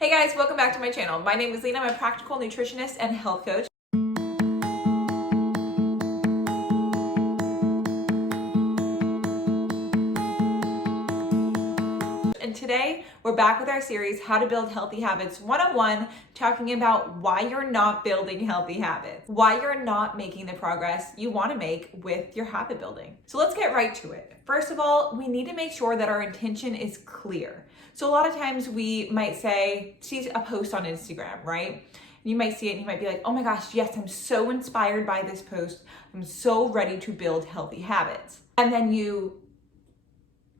Hey guys, welcome back to my channel. My name is Lena. I'm a practical nutritionist and health coach. And today we're back with our series, How to Build Healthy Habits 101, talking about why you're not building healthy habits, why you're not making the progress you want to make with your habit building. So let's get right to it. First of all, we need to make sure that our intention is clear. So a lot of times we might see a post on Instagram, right? You might see it and you might be like, oh my gosh, yes, I'm so inspired by this post. I'm so ready to build healthy habits. And then you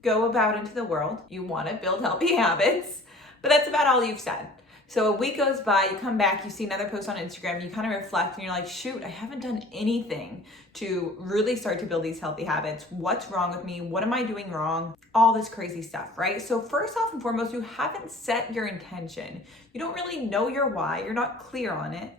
go about into the world, you want to build healthy habits, but that's about all you've said. So a week goes by, you come back, you see another post on Instagram, you kind of reflect and you're like, shoot, I haven't done anything to really start to build these healthy habits. What's wrong with me? What am I doing wrong? All this crazy stuff, right? So first off and foremost, you haven't set your intention. You don't really know your why. You're not clear on it.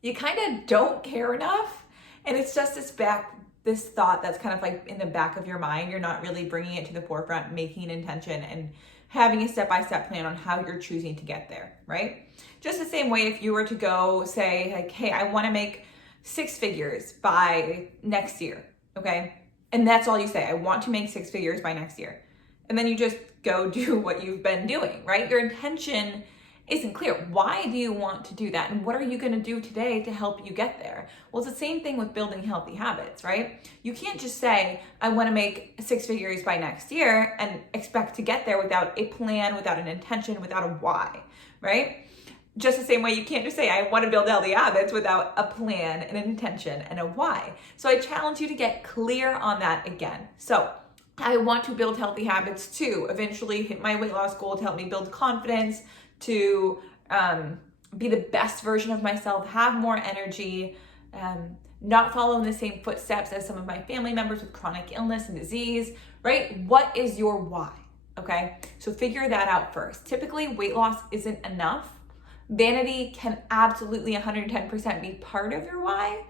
You kind of don't care enough. And it's just this thought that's kind of like in the back of your mind. You're not really bringing it to the forefront, making an intention and having a step-by-step plan on how you're choosing to get there, right? Just the same way if you were to go say like, hey, I want to make 6 figures by next year, okay? And that's all you say, I want to make 6 figures by next year. And then you just go do what you've been doing, right? Your intention isn't clear. Why do you want to do that? And what are you going to do today to help you get there? Well, it's the same thing with building healthy habits, right? You can't just say, I want to make 6 figures by next year and expect to get there without a plan, without an intention, without a why, right? Just the same way you can't just say, I want to build healthy habits without a plan and an intention and a why. So I challenge you to get clear on that again. So I want to build healthy habits to eventually hit my weight loss goal, to help me build confidence, to be the best version of myself, have more energy, not follow in the same footsteps as some of my family members with chronic illness and disease, right? What is your why? Okay, so figure that out first. Typically, weight loss isn't enough. Vanity can absolutely 110% be part of your why,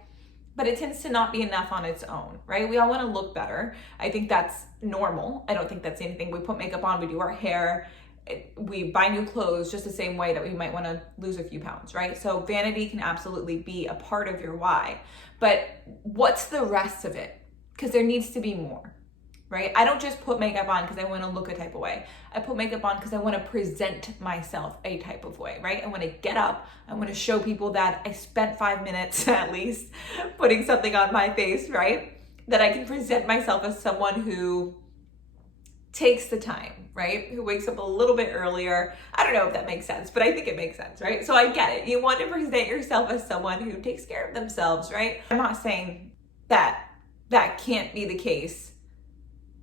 but it tends to not be enough on its own, right? We all want to look better. I think that's normal. I don't think that's anything. We put makeup on, we do our hair, we buy new clothes just the same way that we might want to lose a few pounds, right? So vanity can absolutely be a part of your why, but what's the rest of it? Because there needs to be more, right? I don't just put makeup on because I want to look a type of way. I put makeup on because I want to present myself a type of way, right? I want to get up. I want to show people that I spent 5 minutes at least putting something on my face, right? That I can present myself as someone who takes the time, right? Who wakes up a little bit earlier. I don't know if that makes sense, but I think it makes sense, right? So I get it. You want to present yourself as someone who takes care of themselves, right? I'm not saying that can't be the case.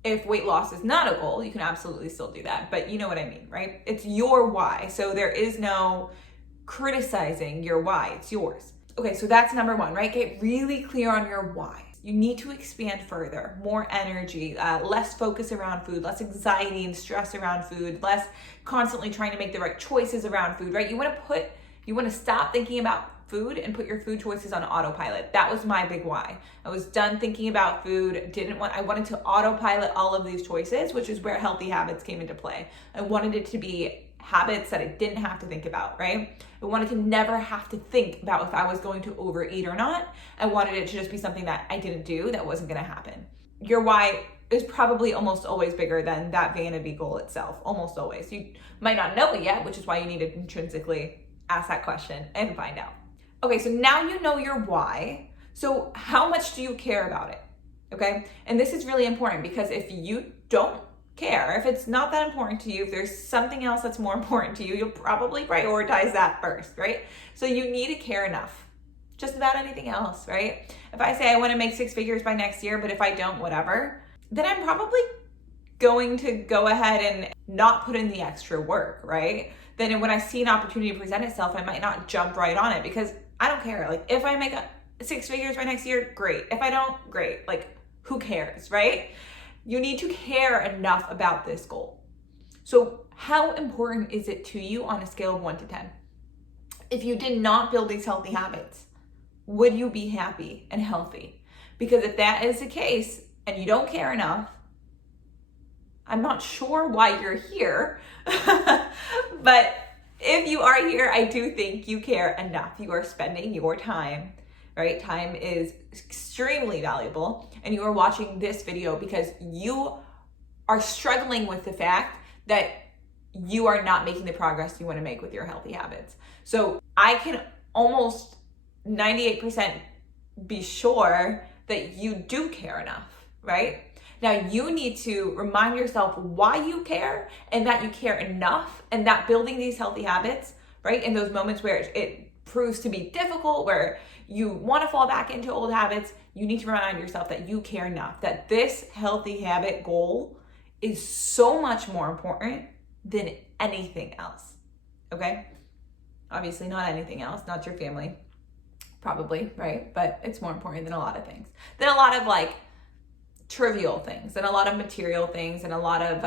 If weight loss is not a goal, you can absolutely still do that, but you know what I mean, right? It's your why. So there is no criticizing your why, it's yours. Okay, so that's number 1, right? Get really clear on your why. You need to expand further, more energy, less focus around food, less anxiety and stress around food, less constantly trying to make the right choices around food, right? You want to stop thinking about food and put your food choices on autopilot. That was my big why. I was done thinking about food, I wanted to autopilot all of these choices, which is where healthy habits came into play. I wanted it to be habits that I didn't have to think about, right? I wanted to never have to think about if I was going to overeat or not. I wanted it to just be something that I didn't do, that wasn't going to happen. Your why is probably almost always bigger than that vanity goal itself, almost always. You might not know it yet, which is why you need to intrinsically ask that question and find out. Okay, so now you know your why. So how much do you care about it? Okay, and this is really important because if you don't care, if it's not that important to you, if there's something else that's more important to you, you'll probably prioritize that first, right? So you need to care enough, just about anything else, right? If I say I want to make 6 figures by next year, but if I don't, whatever, then I'm probably going to go ahead and not put in the extra work, right? Then when I see an opportunity to present itself, I might not jump right on it because I don't care. Like if I make 6 figures by next year, great. If I don't, great. Like who cares, right? You need to care enough about this goal. So how important is it to you on a scale of 1 to 10? If you did not build these healthy habits, would you be happy and healthy? Because if that is the case and you don't care enough, I'm not sure why you're here, but If you are here, I do think you care enough. You are spending your time, right? Time is extremely valuable. And you are watching this video because you are struggling with the fact that you are not making the progress you want to make with your healthy habits. So I can almost 98% be sure that you do care enough, right? Now you need to remind yourself why you care and that you care enough, and that building these healthy habits, right? In those moments where it proves to be difficult, where you want to fall back into old habits, you need to remind yourself that you care enough, that this healthy habit goal is so much more important than anything else, okay? Obviously not anything else, not your family, probably, right? But it's more important than a lot of things, than a lot of like trivial things, and a lot of material things, and a lot of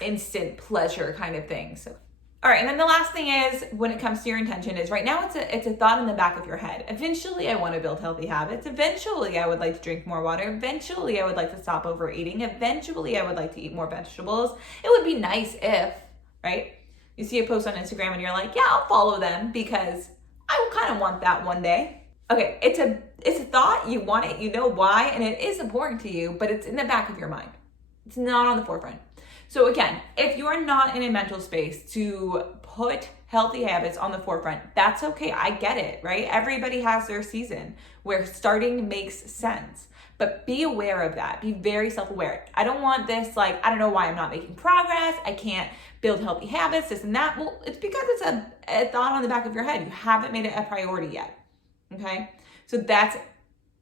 instant pleasure kind of things. So, all right, and then the last thing is, when it comes to your intention, is right now it's a thought in the back of your head. Eventually I want to build healthy habits. Eventually I would like to drink more water. Eventually I would like to stop overeating. Eventually I would like to eat more vegetables. It would be nice if, right? You see a post on Instagram and you're like, yeah, I'll follow them because I kind of want that one day. Okay, it's a thought, you want it, you know why, and it is important to you, but it's in the back of your mind. It's not on the forefront. So again, if you are not in a mental space to put healthy habits on the forefront, that's okay. I get it, right? Everybody has their season where starting makes sense. But be aware of that. Be very self-aware. I don't want this like, I don't know why I'm not making progress. I can't build healthy habits, this and that. Well, it's because it's a thought on the back of your head. You haven't made it a priority yet. Okay, so that's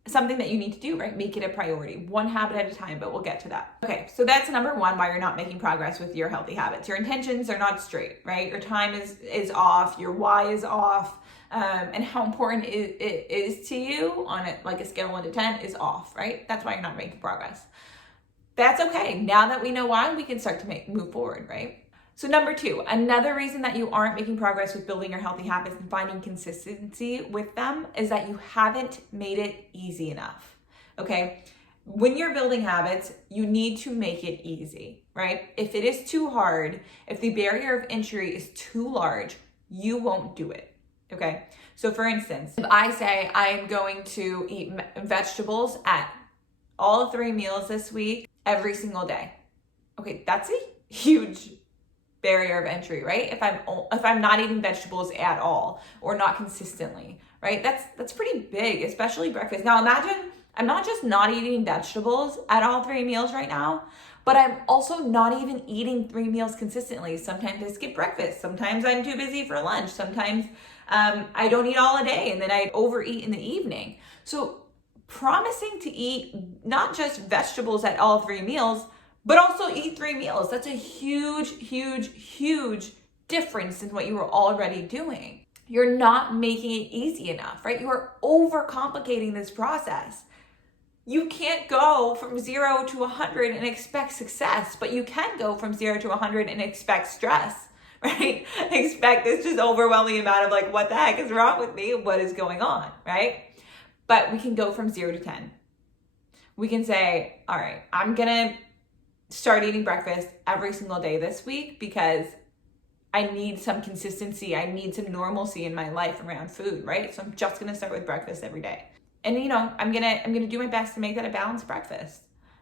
something that you need to do, right? Make it a priority, one habit at a time, but we'll get to that. Okay, so that's number one, why you're not making progress with your healthy habits. Your intentions are not straight, right? Your time is off, your why is off, and how important it is to you on it, like a scale of 1 to 10 is off, right? That's why you're not making progress. That's okay. Now that we know why, we can start to move forward, right? So number two, another reason that you aren't making progress with building your healthy habits and finding consistency with them is that you haven't made it easy enough, okay? When you're building habits, you need to make it easy, right? If it is too hard, if the barrier of entry is too large, you won't do it, okay? So for instance, if I say I'm going to eat vegetables at all 3 meals this week, every single day, okay, that's a huge barrier of entry, right? If I'm not eating vegetables at all or not consistently, right? That's pretty big, especially breakfast. Now imagine I'm not just not eating vegetables at all 3 meals right now, but I'm also not even eating 3 meals consistently. Sometimes I skip breakfast. Sometimes I'm too busy for lunch. Sometimes I don't eat all a day and then I overeat in the evening. So promising to eat not just vegetables at all 3 meals, but also eat 3 meals. That's a huge, huge, huge difference in what you were already doing. You're not making it easy enough, right? You are overcomplicating this process. You can't go from 0 to 100 and expect success, but you can go from 0 to 100 and expect stress, right? Expect this just overwhelming amount of like, what the heck is wrong with me? What is going on, right? But we can go from 0 to 10. We can say, all right, I'm gonna start eating breakfast every single day this week because I need some consistency. I need some normalcy in my life around food, right? So I'm just gonna start with breakfast every day. And I'm gonna do my best to make that a balanced breakfast.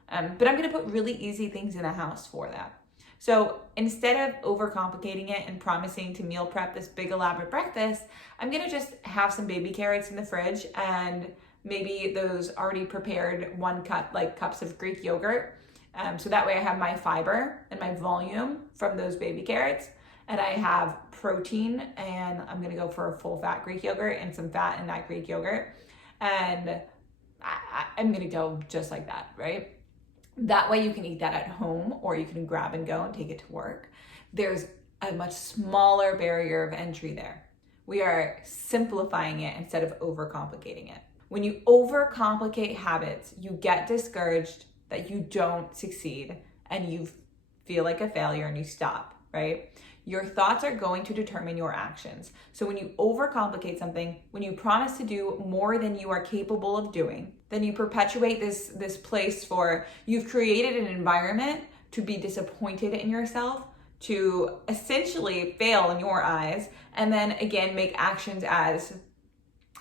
But I'm gonna put really easy things in the house for that. So instead of overcomplicating it and promising to meal prep this big elaborate breakfast, I'm gonna just have some baby carrots in the fridge and maybe those already prepared 1 cup, like cups of Greek yogurt. So that way I have my fiber and my volume from those baby carrots, and I have protein, and I'm gonna go for a full fat Greek yogurt and some fat in that Greek yogurt. And I'm gonna go just like that, right? That way you can eat that at home, or you can grab and go and take it to work. There's a much smaller barrier of entry there. We are simplifying it instead of overcomplicating it. When you overcomplicate habits, you get discouraged that you don't succeed and you feel like a failure and you stop, right? Your thoughts are going to determine your actions. So when you overcomplicate something, when you promise to do more than you are capable of doing, then you perpetuate this place for, you've created an environment to be disappointed in yourself, to essentially fail in your eyes, and then again make actions as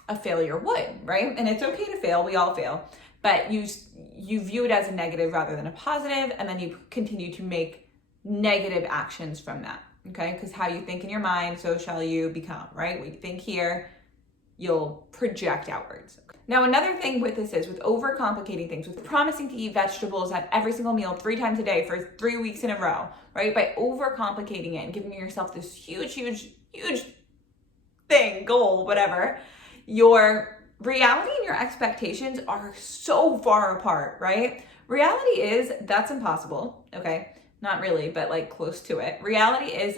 a failure would, right? And it's okay to fail, we all fail, but you view it as a negative rather than a positive, and then you continue to make negative actions from that, okay? Because how you think in your mind, so shall you become, right? What you think here, you'll project outwards. Now, another thing with this is with overcomplicating things, with promising to eat vegetables at every single meal 3 times a day for 3 weeks in a row, right? By overcomplicating it and giving yourself this huge thing, goal, whatever, your reality and your expectations are so far apart, right? Reality is that's impossible, okay? Not really, but like close to it. Reality is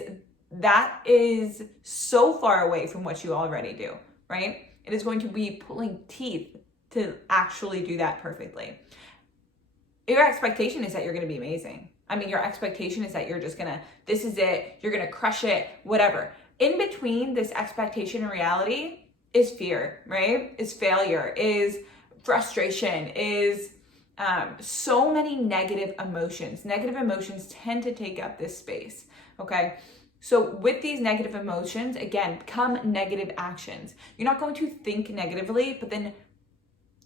that is so far away from what you already do, right? It is going to be pulling teeth to actually do that perfectly. Your expectation is that you're going to be amazing. I mean, your expectation is that you're just going to, this is it, you're going to crush it, whatever. In between this expectation and reality is fear, right? Is failure, is frustration, is so many negative emotions. Negative emotions tend to take up this space, okay? So with these negative emotions, again, come negative actions. You're not going to think negatively, but then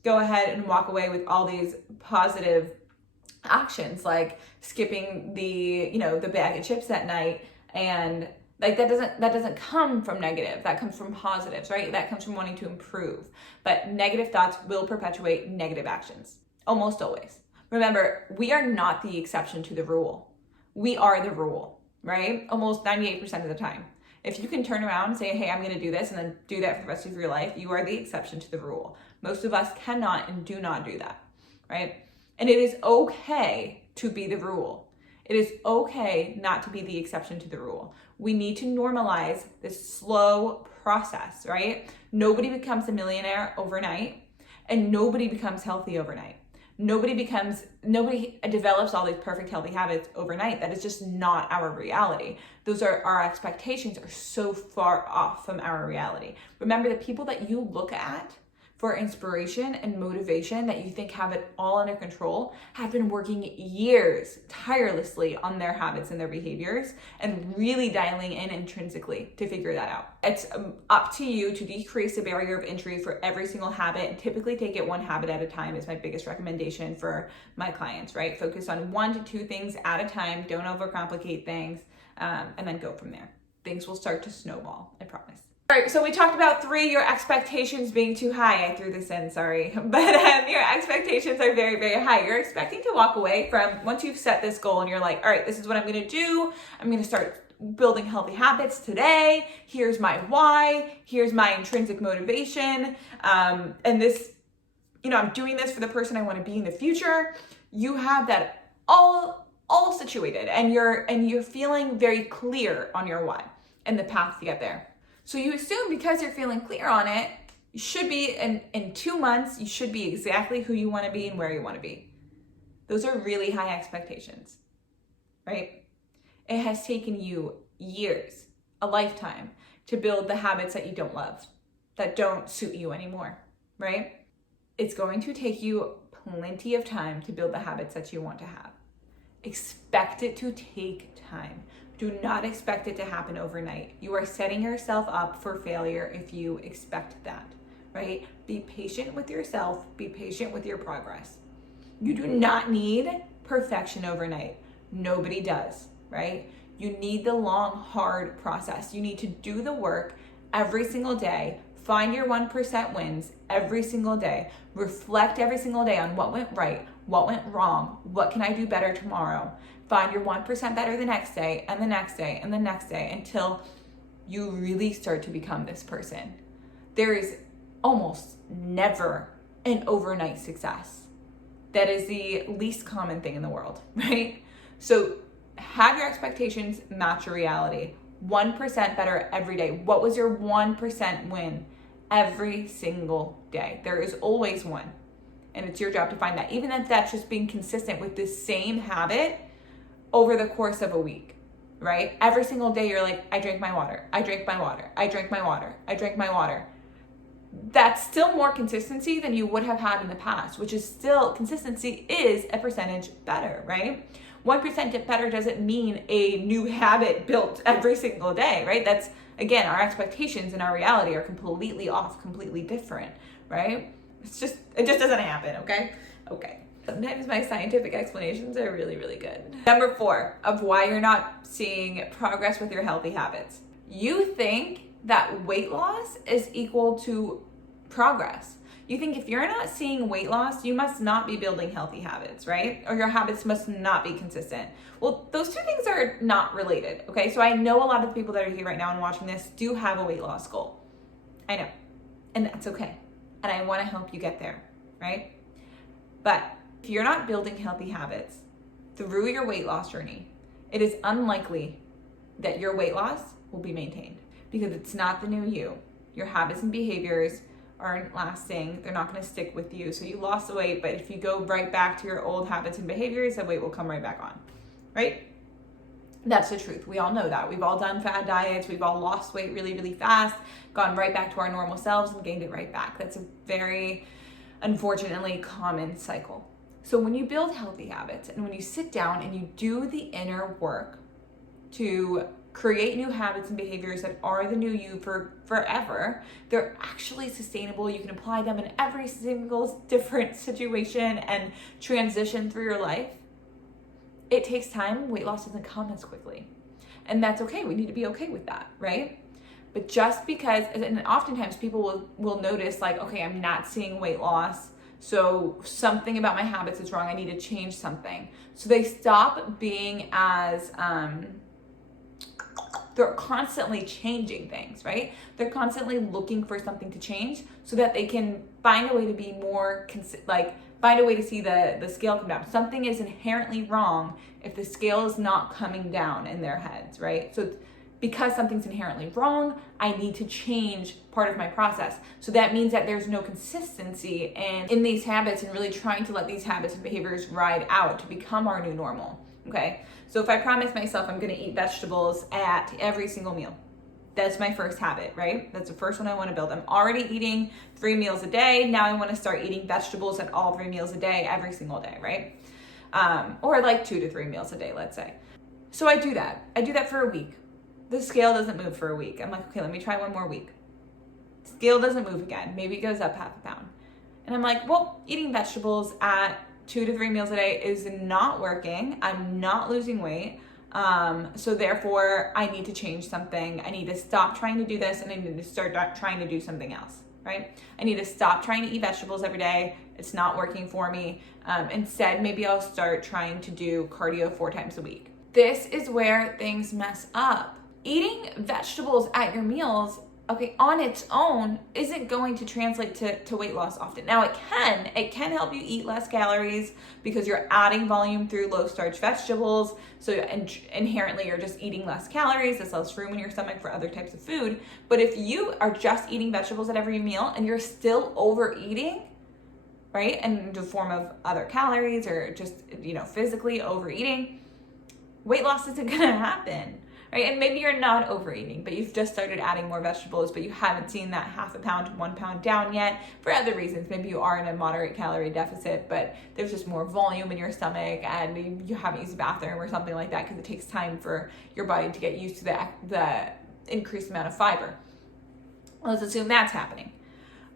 go ahead and walk away with all these positive actions, like skipping the bag of chips at night, and like that doesn't come from negative. That comes from positives, right? That comes from wanting to improve. But negative thoughts will perpetuate negative actions, almost always. Remember, we are not the exception to the rule. We are the rule. Right? Almost 98% of the time. If you can turn around and say, hey, I'm going to do this, and then do that for the rest of your life, you are the exception to the rule. Most of us cannot and do not do that, right? And it is okay to be the rule. It is okay not to be the exception to the rule. We need to normalize this slow process, right? Nobody becomes a millionaire overnight, and nobody becomes healthy overnight. Nobody develops all these perfect healthy habits overnight. That is just not our reality. Our expectations are so far off from our reality. Remember, the people that you look at for inspiration and motivation that you think have it all under control have been working years tirelessly on their habits and their behaviors and really dialing in intrinsically to figure that out. It's up to you to decrease the barrier of entry for every single habit, and typically take it one habit at a time is my biggest recommendation for my clients, right? Focus on 1 to 2 things at a time. Don't overcomplicate things, and then go from there. Things will start to snowball, I promise. All right, so we talked about 3, your expectations being too high. I threw this in, sorry. But your expectations are very, very high. You're expecting to walk away from, once you've set this goal and you're like, all right, this is what I'm gonna do. I'm gonna start building healthy habits today. Here's my why. Here's my intrinsic motivation. And this, I'm doing this for the person I wanna be in the future. You have that all situated, and you're feeling very clear on your why and the path to get there. So you assume because you're feeling clear on it, you should be, in 2 months, you should be exactly who you want to be and where you want to be. Those are really high expectations, right? It has taken you years, a lifetime, to build the habits that you don't love, that don't suit you anymore, right? It's going to take you plenty of time to build the habits that you want to have. Expect it to take time. Do not expect it to happen overnight. You are setting yourself up for failure if you expect that, right? Be patient with yourself. Be patient with your progress. You do not need perfection overnight. Nobody does, right? You need the long, hard process. You need to do the work every single day. Find your 1% wins every single day. Reflect every single day on what went right, what went wrong, what can I do better tomorrow. Find your 1% better the next day, and the next day, and the next day, until you really start to become this person. There is almost never an overnight success. That is the least common thing in the world, right? So have your expectations match your reality. 1% better every day. What was your 1% win every single day? There is always one. And it's your job to find that. Even if that's just being consistent with the same habit over the course of a week, right? Every single day you're like, I drank my water, I drank my water, I drank my water, I drank my water. That's still more consistency than you would have had in the past, which is still, consistency is a percentage better, right? 1% better doesn't mean a new habit built every single day, right? That's, again, our expectations and our reality are completely off, completely different, right? It just doesn't happen, okay? Okay. Sometimes my scientific explanations are really, really good. Number 4 of why you're not seeing progress with your healthy habits. You think that weight loss is equal to progress. You think if you're not seeing weight loss, you must not be building healthy habits, right? Or your habits must not be consistent. Well, those two things are not related, okay? So I know a lot of the people that are here right now and watching this do have a weight loss goal. I know, and that's okay. And I wanna help you get there, right? But if you're not building healthy habits through your weight loss journey, it is unlikely that your weight loss will be maintained because it's not the new you. Your habits and behaviors aren't lasting. They're not going to stick with you. So you lost the weight, but if you go right back to your old habits and behaviors, that weight will come right back on, right? That's the truth. We all know that. We've all done fad diets. We've all lost weight really, really fast, gone right back to our normal selves and gained it right back. That's a very, unfortunately, common cycle. So when you build healthy habits and when you sit down and you do the inner work to create new habits and behaviors that are the new you for forever, they're actually sustainable. You can apply them in every single different situation and transition through your life. It takes time. Weight loss doesn't come as quickly. And that's okay. We need to be okay with that, right? But just because, and oftentimes people will notice like, okay, I'm not seeing weight loss, so something about my habits is wrong. I need to change something. So they stop being as, they're constantly changing things, right? They're constantly looking for something to change so that they can find a way to be more, find a way to see the scale come down. Something is inherently wrong if the scale is not coming down in their heads, right? So because something's inherently wrong, I need to change part of my process. So that means that there's no consistency in these habits and really trying to let these habits and behaviors ride out to become our new normal, okay? So if I promise myself I'm gonna eat vegetables at every single meal, that's my first habit, right? That's the first one I wanna build. I'm already eating 3 meals a day. Now I wanna start eating vegetables at all 3 meals a day, every single day, right? Or like 2 to 3 meals a day, let's say. So I do that. I do that for a week. The scale doesn't move for a week. I'm like, okay, let me try one more week. Scale doesn't move again. Maybe it goes up half a pound. And I'm like, well, eating vegetables at 2 to 3 meals a day is not working. I'm not losing weight. So therefore I need to change something. I need to stop trying to do this and I need to start trying to do something else, right? I need to stop trying to eat vegetables every day. It's not working for me. Instead, maybe I'll start trying to do cardio 4 times a week. This is where things mess up. Eating vegetables at your meals, okay, on its own isn't going to translate to weight loss often. Now it can help you eat less calories because you're adding volume through low starch vegetables. So inherently you're just eating less calories, there's less room in your stomach for other types of food. But if you are just eating vegetables at every meal and you're still overeating, right? And in the form of other calories or just, physically overeating, weight loss isn't gonna happen. Right? And maybe you're not overeating, but you've just started adding more vegetables, but you haven't seen that half a pound to 1 pound down yet for other reasons. Maybe you are in a moderate calorie deficit, but there's just more volume in your stomach and you haven't used the bathroom or something like that because it takes time for your body to get used to the increased amount of fiber. Let's assume that's happening.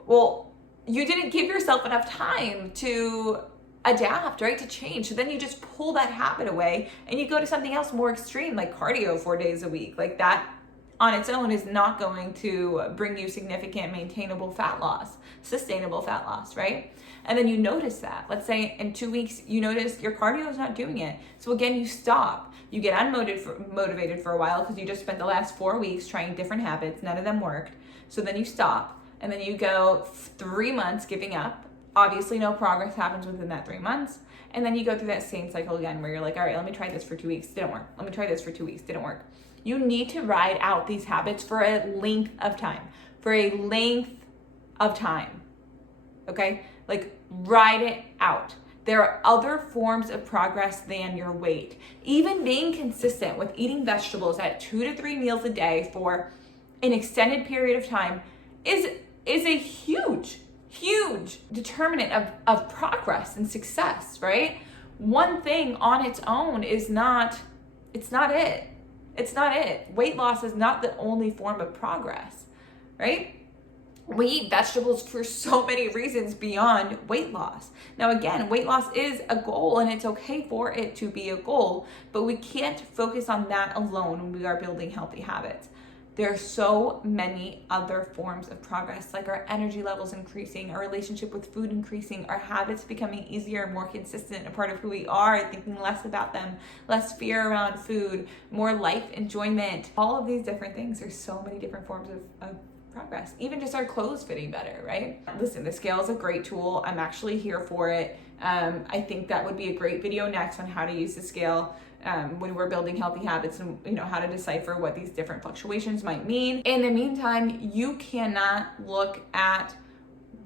Well, you didn't give yourself enough time to adapt, right? To change. So then you just pull that habit away and you go to something else more extreme, like cardio 4 days a week. Like that on its own is not going to bring you significant maintainable fat loss, sustainable fat loss, right? And then you notice that. Let's say in 2 weeks, you notice your cardio is not doing it. So again, you stop. You get unmotivated for a while because you just spent the last 4 weeks trying different habits. None of them worked. So then you stop and then you go 3 months giving up. Obviously, no progress happens within that 3 months. And then you go through that same cycle again where you're like, all right, let me try this for 2 weeks. Didn't work. Let me try this for 2 weeks. Didn't work. You need to ride out these habits for a length of time. Okay? Like, ride it out. There are other forms of progress than your weight. Even being consistent with eating vegetables at 2 to 3 meals a day for an extended period of time is a huge determinant of progress and success, right? one thing on its own it's not it. It's not it. Weight loss is not the only form of progress, right? We eat vegetables for so many reasons beyond weight loss. Now, again, weight loss is a goal and it's okay for it to be a goal, but we can't focus on that alone when we are building healthy habits. There are so many other forms of progress, like our energy levels increasing, our relationship with food increasing, our habits becoming easier, more consistent, a part of who we are, thinking less about them, less fear around food, more life enjoyment. All of these different things. There's so many different forms of progress. Even just our clothes fitting better, right? Listen, the scale is a great tool. I'm actually here for it. I think that would be a great video next on how to use the scale when we're building healthy habits, and how to decipher what these different fluctuations might mean. In the meantime, you cannot look at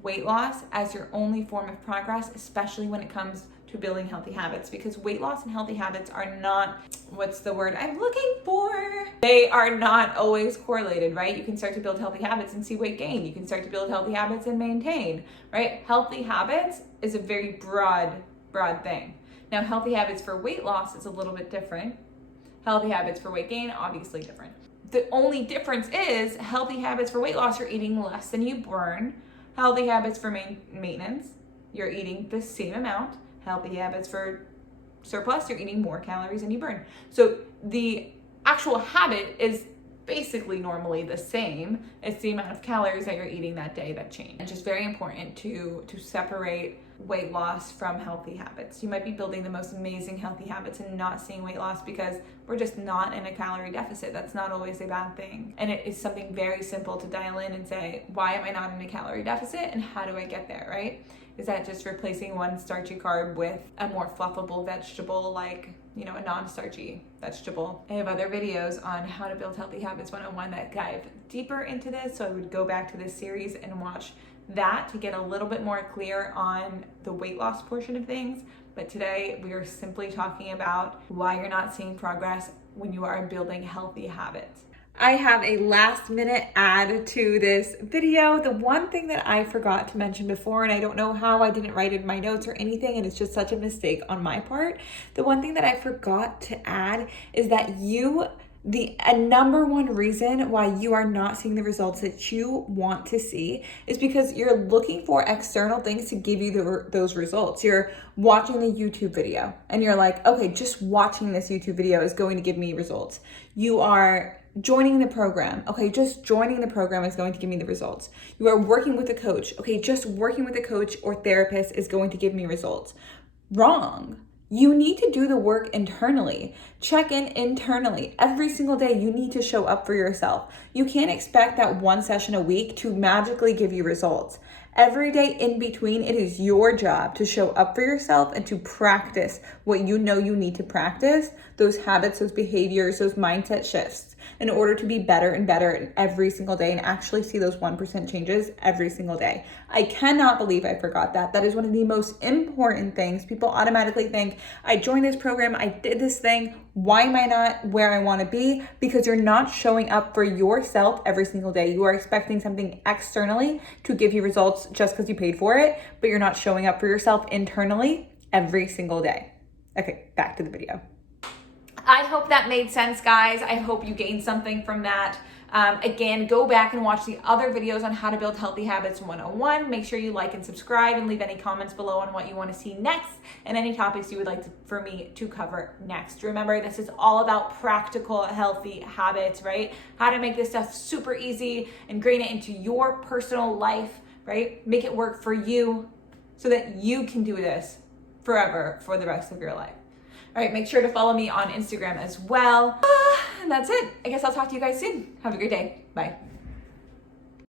weight loss as your only form of progress, especially when it comes to building healthy habits, because weight loss and healthy habits are not, what's the word I'm looking for? They are not always correlated, right? You can start to build healthy habits and see weight gain. You can start to build healthy habits and maintain, right? Healthy habits is a very broad thing. Now, healthy habits for weight loss is a little bit different. Healthy habits for weight gain, obviously different. The only difference is healthy habits for weight loss, you're eating less than you burn. Healthy habits for maintenance, you're eating the same amount. Healthy habits for surplus, you're eating more calories than you burn. So the actual habit is basically normally the same. It's the amount of calories that you're eating that day that change. It's just very important to separate weight loss from healthy habits. You might be building the most amazing healthy habits and not seeing weight loss because we're just not in a calorie deficit. That's not always a bad thing. And it is something very simple to dial in and say, why am I not in a calorie deficit and how do I get there, right? Is that just replacing one starchy carb with a more fluffable vegetable, like, a non-starchy vegetable? I have other videos on how to build healthy habits 101 that dive deeper into this. So I would go back to this series and watch that to get a little bit more clear on the weight loss portion of things. But today we are simply talking about why you're not seeing progress when you are building healthy habits. I have a last minute add to this video. The one thing that I forgot to mention before, and I don't know how I didn't write it in my notes or anything, and it's just such a mistake on my part. The one thing that I forgot to add is that a number one reason why you are not seeing the results that you want to see is because you're looking for external things to give you those results. You're watching a YouTube video and you're like, okay, just watching this YouTube video is going to give me results. You are joining the program. Okay, just joining the program is going to give me the results. You are working with a coach. Okay, just working with a coach or therapist is going to give me results. Wrong. You need to do the work internally. Check in internally. Every single day, you need to show up for yourself. You can't expect that one session a week to magically give you results. Every day in between, it is your job to show up for yourself and to practice what you know you need to practice, those habits, those behaviors, those mindset shifts, in order to be better and better every single day and actually see those 1% changes every single day. I cannot believe I forgot that. That is one of the most important things. People automatically think, I joined this program, I did this thing, why am I not where I want to be? Because you're not showing up for yourself every single day. You are expecting something externally to give you results just because you paid for it, but you're not showing up for yourself internally every single day. Okay, back to the video. I hope that made sense, guys. I hope you gained something from that. Again, go back and watch the other videos on how to build healthy habits 101. Make sure you like and subscribe and leave any comments below on what you want to see next and any topics you would like for me to cover next. Remember, this is all about practical, healthy habits, right? How to make this stuff super easy, ingrain it into your personal life, right? Make it work for you so that you can do this forever for the rest of your life. All right, make sure to follow me on Instagram as well. And that's it. I guess I'll talk to you guys soon. Have a great day. Bye.